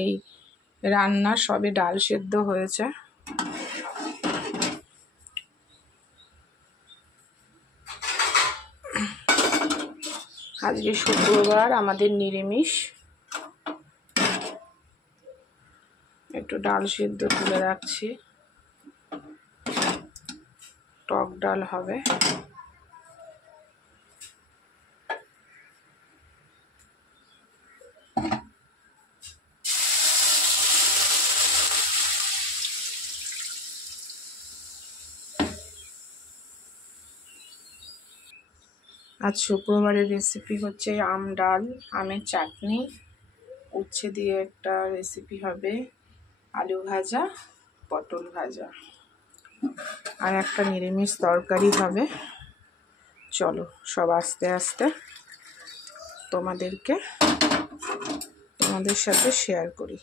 এই রান্না সবে ডাল সেদ্ধ হয়েছে। আজকে শুক্রবার, আমাদের নিরামিষ। একটু ডাল সেদ্ধ তুলে রাখছি, টক ডাল হবে। আজ শুক্রবারের রেসিপি হচ্ছে আম ডাল, আমের চাটনি, উচ্ছে দিয়ে একটা রেসিপি হবে, আলু ভাজা, পটল ভাজা, আর একটা নিরামিষ তরকারি হবে। চলো সব আস্তে আস্তে তোমাদের সাথে শেয়ার করি।